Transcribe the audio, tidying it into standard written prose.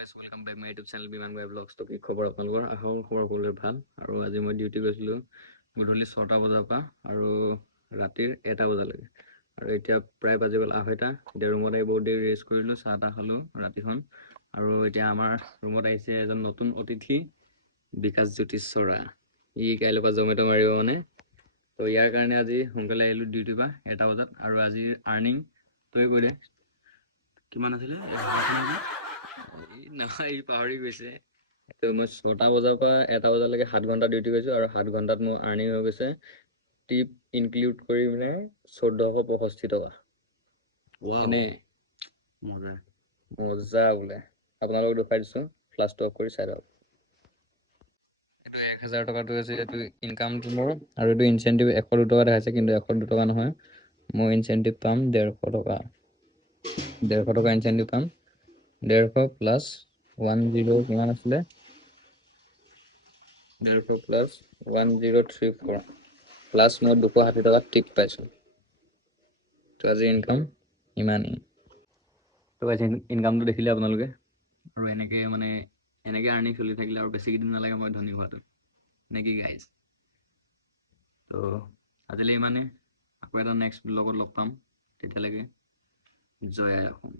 Guys welcome back my YouTube channel Biman by vlogs. তো কি খবৰ আপোনালোকৰ? আশা কৰোঁ খবৰ সকলোৰে ভাল। আৰু আজি মই ডিউটি গৈছিলোঁ গধূলি 6টা বজাৰ পৰা আৰু ৰাতিৰ 1টা বজালৈকে। আৰু এতিয়া প্ৰায় বাজি গ'ল 2:30। এতিয়া ৰুমত আহি বহুত দেৰি ৰেষ্ট কৰিলোঁ, চাহ তাহ খালোঁ ৰাতিখন। আৰু এতিয়া আমাৰ ৰুমত আহিছে এজন নতুন অতিথি, বিকাশ জ্যোতিষ চৰা। ই কাইলৈৰ পৰা জমেট' মাৰিব মানে। তো ইয়াৰ কাৰণে আজি সোনকালে আহিলোঁ ডিউটিৰ পৰা 1টা বজাত। আৰু আজিৰ আৰ্নিং তই কৈ দে কিমান আছিলে? নহয়, পাহৰি গৈছে। তো মই 6টা বজাৰ পৰা 1টা বজালৈকে 7 ঘণ্টা ডিউটি কৰিছোঁ আৰু 7 ঘণ্টাত মোৰ আৰ্নিং হৈ গৈছে টিপ ইনক্লুড কৰি মানে 1465 টকা। এনে মজা মজা বোলে। আপোনালোকক দেখুৱাই দিছোঁ, ফ্লাছটো অফ কৰি চাই লওক। এইটো 1000 টকাটো আছে, এইটো ইনকামটো মোৰ। আৰু এইটো ইনচেণ্টিভ 102 টকা দেখাইছে, কিন্তু 102 টকা নহয়। মই ইনচেণ্টিভ পাম 150 টকা। 150 টকা ইনচেণ্টিভ পাম। 150 প্লাছ 10 কিমান আছিলে? 150 প্লাছ 1034 প্লাছ মই 260 টকা টিপ পাইছোঁ। তো আজি ইনকাম ইমানেই। তো ইনকামটো দেখিলে আপোনালোকে। আৰু এনেকৈ আৰ্নিং চলি থাকিলে আৰু বেছি কেইদিন নালাগে মই ধনী হোৱাটো, নেকি গাইজ? তো আজিলৈ ইমানেই। আকৌ এটা নেক্সট ব্লগত লগ পাম। তেতিয়ালৈকে জয় আই অসম।